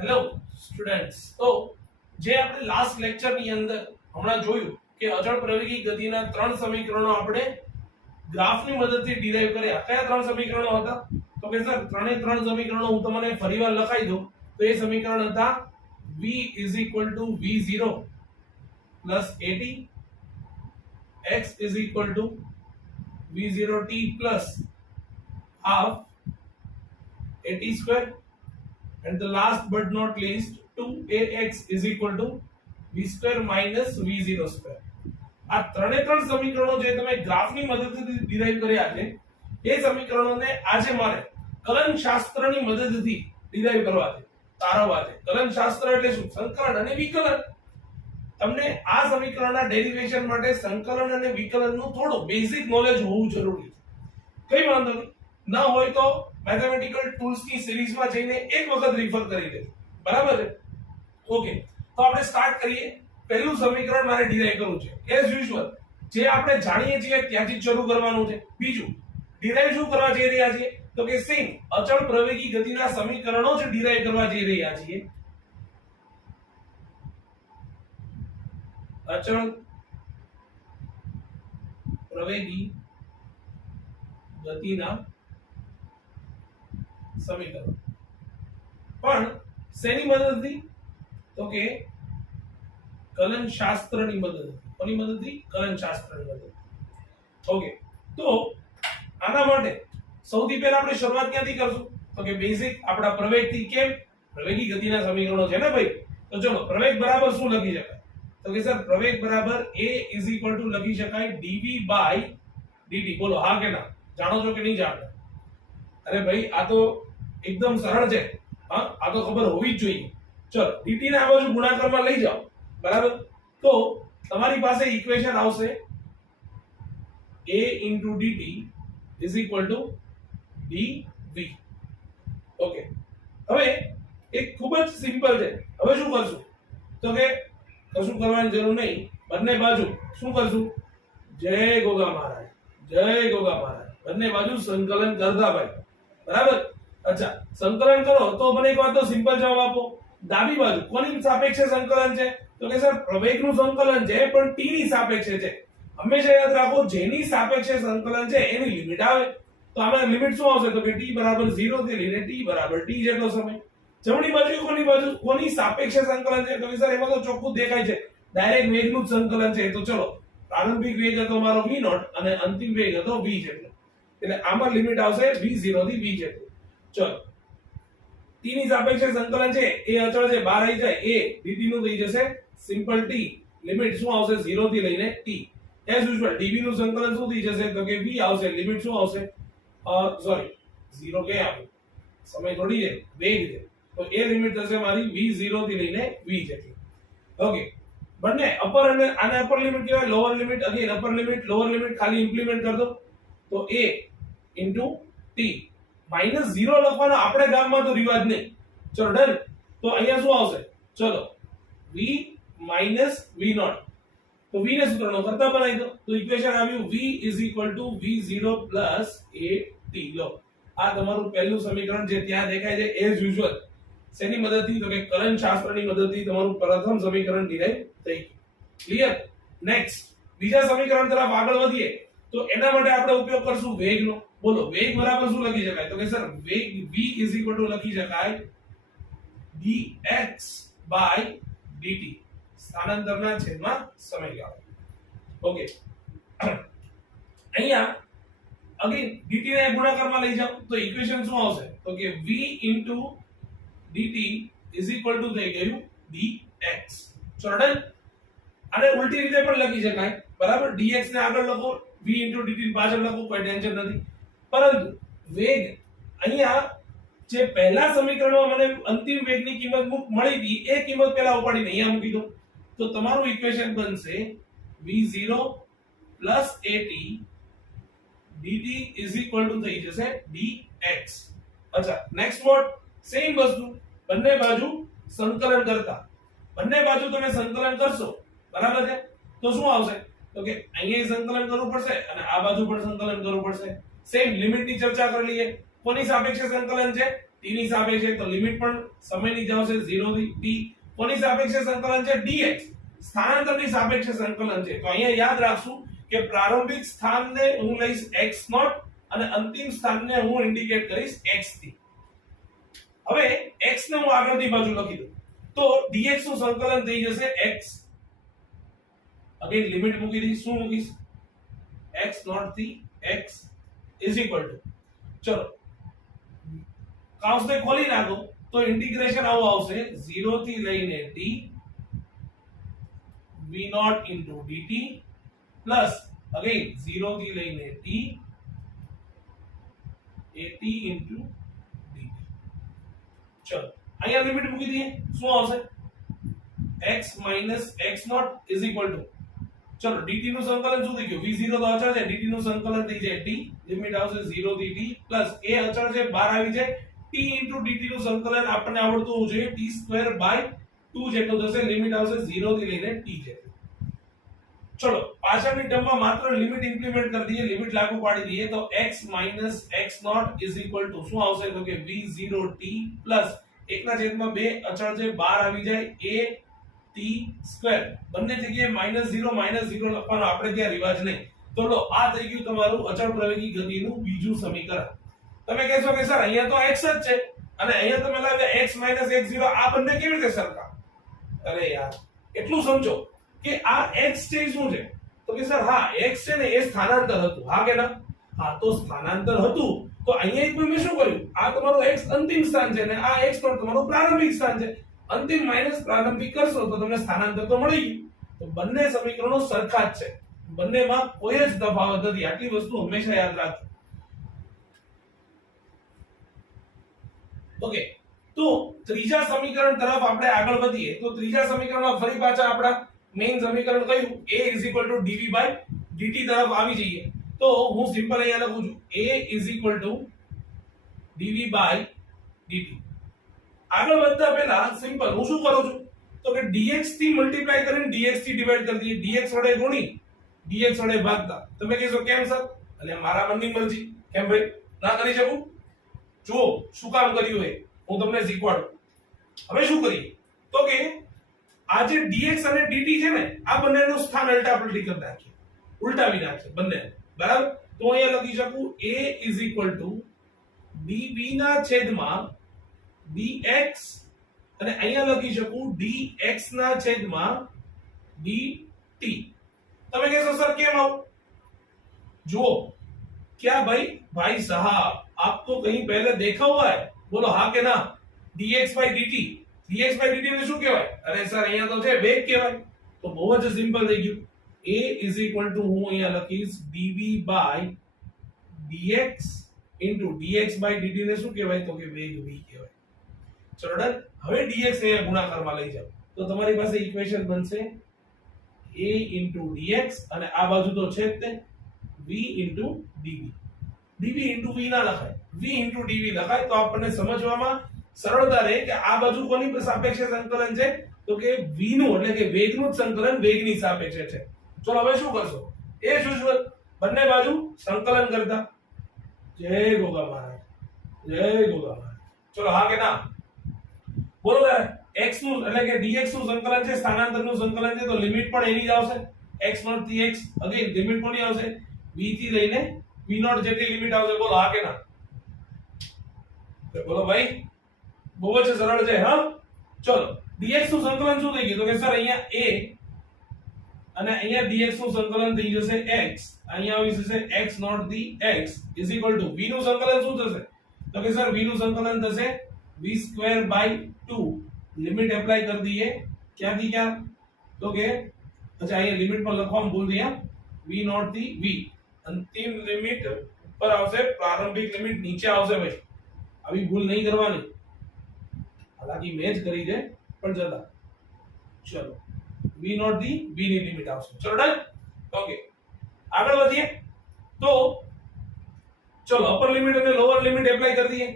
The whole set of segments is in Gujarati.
હેલો સ્ટુડન્ટ્સ તો જે આપણે લાસ્ટ લેક્ચરની અંદર હમણાં જોયું કે અચળ પ્રવેગી ગતિના ત્રણ સમીકરણો આપણે ગ્રાફની મદદથી ડિરાઈવ કર્યા. કયા ત્રણ સમીકરણો હતા? તો કે સર ત્રણે ત્રણ સમીકરણો હું તમને ફરીવાર લખાઈ દઉં. તો એ સમીકરણ હતા v is equal to v0 plus 80 x is equal to v0t plus half 80 square. And the last but not least 2ax is equal to v square minus v0 square. આ ત્રણે ત્રણ સમીકરણો જે તમે ગ્રાફની મદદથી ડિરાઈવ કર્યા છે, એ સમીકરણોને આજે મારે કલન શાસ્ત્રની મદદથી ડિરાઈવ કરવા છે, તારવવા છે. કલન શાસ્ત્ર એટલે શું? સંકલન અને વિકલન. તમને આ સમીકરણના ડેરિવેશન માટે સંકલન અને વિકલનનું થોડું બેઝિક નોલેજ હોવું જરૂરી છે. કઈ વાંધો નહીં. ન હોય તો મેથેમેટિકલ ટૂલ્સની સિરીઝમાં જઈને એક વખત રિફર કરી લેજો બરાબર છે? ઓકે તો આપણે સ્ટાર્ટ કરીએ. પહેલું સમીકરણ મારે ડિરાઈવ કરવું છે. એઝ યુઝ્યુઅલ જે આપણે જાણીએ છીએ ત્યાંથી શરૂ કરવાનું છે. બીજું ડિરાઈવ શું કરવા જઈ રહ્યા છીએ? તો કે સેમ અચળ પ્રવેગી ગતિના સમીકરણો જ ડિરાઈવ કરવા જઈ રહ્યા છીએ. અચળ પ્રવેગી ગતિના સમીકરણ. પણ શેની મદદથી? તો કે કલન શાસ્ત્રની મદદ કોની મદદથી? કલન શાસ્ત્રની મદદ ઓકે. તો આના માટે સૌથી પહેલા આપણે શરૂઆત ક્યાંથી કરશું? તો કે બેઝિક આપણા પ્રવેગથી કેમ? પ્રવેગી ગતિના સમીકરણો છે ને ભાઈ? તો ચલો, પ્રવેગ બરાબર શું લખી શકાય? તો કે સર, પ્રવેગ બરાબર a ઇઝ ઇક્વલ ટુ લખી શકાય dv બાય dt. બોલો, હા કે ના? જાણો છો કે નહીં જાણતા અરે ભાઈ, આ તો એકદમ સરળ છે. હા, આ તો ખબર હોવી જ જોઈએ. ચલો, dt ને આ બાજુ ગુણાકારમાં લઈ જાઓ. બરાબર? તો તમારી પાસે ઇક્વેશન આવશે a into dt is equal to dv. Okay હવે એક ખૂબ જ સિમ્પલ છે. હવે શું કરશું? તો કે કશું કરવાની જરૂર નહીં. બંને બાજુ શું કરશું? જય ગોગા મહારાજ. જય ગોગા મહારાજ. બંને બાજુ સંકલન કરતા ભાઈ બરાબર? અચ્છા, સંકલન કરો, તો મને એક વાત તો સિમ્પલ જવાબ આપો. ડાબી બાજુ, કોની સાપેક્ષે સંકલન છે? તો કે સર, પ્રવેગનું સંકલન છે, પણ t ની સાપેક્ષે છે. હંમેશા યાદ રાખો, જેની સાપેક્ષે સંકલન છે, એની લિમિટ આવે. તો આમાં લિમિટ શું આવશે? તો કે t બરાબર 0 થી લઈને t બરાબર t જેટલો સમય. જમણી બાજુ, કોની બાજુ? કોની સાપેક્ષે સંકલન છે? તો કે સર, એમાં તો ચોખ્ખું દેખાય છે. ડાયરેક્ટ વેગનું જ સંકલન છે. તો ચલો, પ્રારંભિક વેગ હતો મારો v નોટ અને અંતિમ વેગ હતો v જેટલો. એટલે આમાં લિમિટ આવશે v0 થી v જેટલું. ચલો. ટીની સાપેક્ષે સંકલન છે, એ અચળ છે, બહાર આવી જાય, એ dt થઈ જશે. સિમ્પલ t લિમિટ શું આવશે? 0 થી લઈને t. એઝ યુઝ્યુઅલ dv નું સંકલન શું થઈ જશે? તો કે v આવશે લિમિટ શું આવશે? સોરી 0 કે આપો. સમય થોડી છે વેગ છે. તો એ લિમિટ થશે મારી v0 થી લઈને v જેટલી. ઓકે બંને અપર અને આને અપર લિમિટ કહેવાય lower limit again upper limit lower limit ખાલી ઇમ્પ્લિમેન્ટ કર દો. તો a t. માઇનસ ઝીરો લખવાનો આપણે ગામમાં તો રિવાજ નહીં. ચલો, ડન. તો અહીંયા શું આવશે? ચલો. V minus v nought. તો v ને સૂત્રનો કરતા બનાવી દો. તો ઇક્વેશન આવ્યું v to v0 plus at લો. આ તમારું પહેલું સમીકરણ જે ત્યાં દેખાય છે એઝ યુઝ્યુઅલ શેની મદદથી? તો કે કરંટ શાસ્ત્રની મદદથી તમારું પ્રથમ સમીકરણ ડિરાઈવ થઈ ગયું. ક્લિયર નેક્સ્ટ બીજા સમીકરણ તરફ આગળ વધીએ. તો એના માટે આપણે ઉપયોગ કરશું વેગનો. બોલો, વેગ બરાબર શું લખી શકાય? તો કે સર, વેગ v is equal ટુ લખી શકાય dx by dt. સ્થાનાંતરના છેદમાં સમયગાળો ઓકે અહીંયા, અગેન, dt ને ગુણાકારમાં લઈ જાઓ, તો ઇક્વેશન શું આવશે? તો કે v into dt is equal to થઈ ગયું dx. ચોરડન? આને ઉલટી રીતે પણ લખી શકાય. બરાબર? dx ને આગળ લખો, v into dt પાછળ લખો, કોઈ ટેન્શન નથી. પરંતુ વેગ અહીંયા જે પહેલા સમીકરણમાં મને અંતિમ વેગની કિંમત મુક- મળી હતી, એ કિંમત પહેલા ઉપાડીને અહીંયા મૂકી દો તો તમારું ઇક્વેશન બનશે v0 plus at dt is equal to થઈ જશે dx અચ્છા નેક્સ્ટ વોટ સેમ વસ્તુ, બંને બાજુ સંકલન કરતા. બંને બાજુ તમે સંકલન કરશો, બરાબર છે? તો શું આવશે? તો કે અહીંયા સંકલન કરવું પડશે અને આ બાજુ પણ સંકલન કરવું પડશે. સેમ લિમિટની ચર્ચા કરી લઈએ. કોની સાપેક્ષે સંકલન છે? T ની સાપેક્ષે. તો લિમિટ પણ સમયની જ આવશે 0 થી t. કોની સાપેક્ષે સંકલન છે? Dx સ્થાનાંતરની સાપેક્ષે સંકલન છે. તો અહીંયા યાદ રાખશું કે પ્રારંભિક સ્થાનને હું લઈશ x નોટ અને અંતિમ સ્થાનને હું ઇન્ડિકેટ કરીશ x થી. હવે x ને હું આગળની બાજુ લખી દઉં. તો dx નું સંકલન થઈ જશે x. અગેન લિમિટ મૂકી દઈશ. શું મૂકીશ? X નોટથી x. ઇઝ ઇક્વલ ટુ ચલો કૌંસને ખોલી નાખો તો ઇન્ટિગ્રેશન આવું આવશે 0 થી લઈને t v nought into dt plus again 0 થી લઈને t at ઇન્ટુ dt ચલો અહીંયા લિમિટ મૂકી દઈએ શું આવશે x minus x nought is equal to ચલો, dt નું સંકલન શું થઈ ગયું v0 તો અચળ છે, dt નું સંકલન થઈ જાય t લિમિટ આવશે 0 થી a અચળ છે બહાર આવી જાય. t dt નું સંકલન આપણને આવડતું હોવું જોઈએ, t સ્ક્વેર બાય 2 જેટલું થશે લિમિટ આવશે 0 થી લઈને t જેટલું. ચલો, પાછળની ટર્મમાં માત્ર લિમિટ ઇમ્પ્લિમેન્ટ કરી દઈએ લિમિટ લાગુ પાડી દઈએ, તો x x nought is to શું આવશે? તો કે v0 t પ્લસ એકના છેદમાં બે અચળ છે બહાર આવી જાય a t સ્ક્વેર બંને જગ્યાએ માઇનસ ઝીરો માઇનસ ઝીરો લખવાનો આપણે ત્યાં રિવાજ નહીં. તો લો, આ થઈ ગયું તમારું અચળ પ્રવેગી ગતિનું બીજું સમીકરણ. તમે કહેશો કે સર, અહીંયા તો x જ છે. અને અહીંયા તમે લાવ્યા x માઇનસ x0 આ બંને કેવી રીતે સરખા? અરે યાર, એટલું સમજો કે આ x છે શું છે? તો કે સર, હા, x છે ને એ સ્થાનાંતર હતું. હા કે ના? હા, તો સ્થાનાંતર હતું. તો અહીંયા એક મેં શું કર્યું? આ તમારું x અંતિમ સ્થાન છે ને આ x પણ તમારું પ્રારંભિક સ્થાન છે. અંતિમ માઇનસ પ્રારંભિક કરશો તો તમને સ્થાનાંતર તો મળી ગયું. તો બંને સમીકરણો સરખા જ છે. બંનેમાં કોઈ જ તફાવત નથી. આટલી વસ્તુ હંમેશા યાદ રાખજો. ઓકે તો ત્રીજા સમીકરણ તરફ આપણે આગળ વધીએ. તો ત્રીજા સમીકરણમાં ફરી પાછા આપણા મેઇન સમીકરણ કયું a dv dt તરફ આવી જઈએ. તો હું સિમ્પલ અહીંયા લખું છું. A dv dt. આગળ વધતા પહેલા સિમ્પલ, હું શું કરું છું? તો કે dx થી મલ્ટીપ્લાય કરીને dx થી ડિવાઈડ કરી દઈએ. dx વડે ગુણી, dx વડે ભાગતા. તમે કહેશો, કેમ સર? એટલે મારા મનની મરજી. કેમ ભાઈ? ના કરી શકું. જુઓ, શું કામ કર્યું એ? હું તમને શીખવાડું. હવે શું કરીએ? તો કે આ જે dx અને dt છે ને, આ બંનેનું સ્થાન અલ્ટા પલટી કરી નાખીએ. ઉલટાવી નાખીએ બંને. બરાબર? તો અહીંયા લખી શકું, a dv ના છેદમાં dx અને અહીંયા લખી શકું dx ના છેદમાં dt તમે કહેશો સર કેમ આવું જુઓ क्या भाई भाई साहब आपको कहीं पहले देखा हुआ है बोलो हाँ કે ના dx by dt dx by dt ને શું કહેવાય અરે સર અહીંયા તો છે વેગ કહેવાય તો બહુ જ સિમ્પલ થઈ ગયું a is equal to હું અહીંયા લખીશ dv by dx into dx by dt ને શું કહેવાય તો કે વેગ v કહેવાય ચલો હવે dx ને ગુણાકારમાં લઈ જાઓ. તો તમારી પાસે ઇક્વેશન બનશે a dx અને આ બાજુ તો છે જ તે. v dv. dv v ના લખાય. v dv લખાય તો આપણને સમજવામાં સરળતા રહે કે આ બાજુ કોની સાપેક્ષે સંકલન છે? તો કે v નું, એટલે કે વેગનું સંકલન વેગની સાપેક્ષે છે. ચલો હવે શું કરશો? એ શું બંને બાજુ સંકલન કરતા. જય ગોગા મહારાજ. જય ગોગા મહારાજ. ચલો હા કે ના? બોલો યાર x નું એટલે કે dx નું સંકલન છે સ્થાનાંતરનું સંકલન છે, તો લિમિટ પણ એની જ આવશે. X નોટથી x અગેન લિમિટ કોની આવશે? V થી લઈને v નોટ જેટલી લિમિટ આવશે, બોલો હા કે ના બોલો, ભાઈ, બહુ જ સરળ છે, હા? ચલો, dx નું સંકલન શું થઈ ગયું? તો કે સર, અહીંયા a અને અહીંયા dx નું સંકલન થઈ જશે x. અહીંયા આવી જશે x નોટથી x is equal to v નું સંકલન શું થશે? તો કે સર, v નું સંકલન થશે v square by 2 limit apply કરી દઈએ ક્યાંથી ક્યાં તો કે અચ્છા અહીંયા લિમિટમાં લખવામાં ભૂલ થઈ v નોટથી v અંતિમ લિમિટ ઉપર આવશે પ્રારંભિક લિમિટ નીચે આવશે ભાઈ આવી ભૂલ નહીં કરવાની હાલાકી મેં જ કરી છે પણ જતા ચલો v નોટથી v ની લિમિટ આવશે ચલો ડન ઓકે આગળ વધીએ તો ચલો અપર લિમિટ અને લોઅર લિમિટ એપ્લાય કરી દઈએ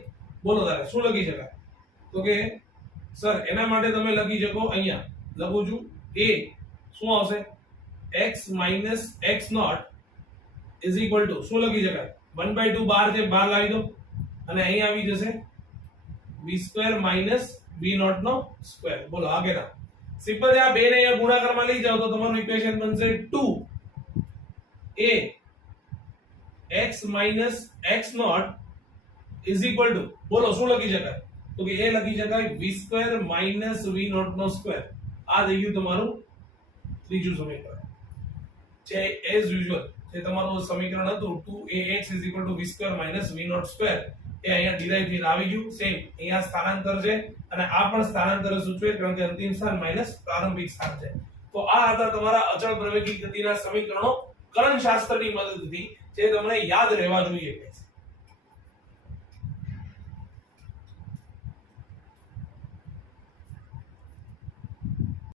બોલો તારે શું લખી શકાય તો કે સર એના માટે તમે લખી શકો અહીંયા. લખું છું. એ શું આવશે? X minus x nought is equal to શું લખી શકાય? વન બાય ટુ બાર છે, બાર લાવી દો. અને અહીં આવી જશે. B square minus B nought નો સ્ક્વેર બોલો આગળના સિમ્પલ આ બે ને અહીંયા ગુણાકારમાં લઈ જાઓ તો તમારું ઇક્વેશન બનશે two a x minus x nought is equal to બોલો, શું લખી શકાય? તો કે એ લખી શકાય v square minus v nought નો સ્ક્વેર આ થઈ ગયું તમારું ત્રીજું સમીકરણ. છે એઝ યુઝ્યુઅલ જે તમારું સમીકરણ હતું 2ax v square minus v nought square એ અહીંયા ડિરાઈવ થઈને આવી ગયું. સેમ અહીંયા સ્થાનાંતર છે અને આ પણ સ્થાનાંતર સૂચવે કારણ કે અંતિમ સ્થાન માઇનસ પ્રારંભિક સ્થાન છે. તો આ હતા તમારા અચળ પ્રવેગી ગતિના સમીકરણો. કરણશાસ્ત્રની મદદથી જે તમને યાદ રહેવા જોઈએ.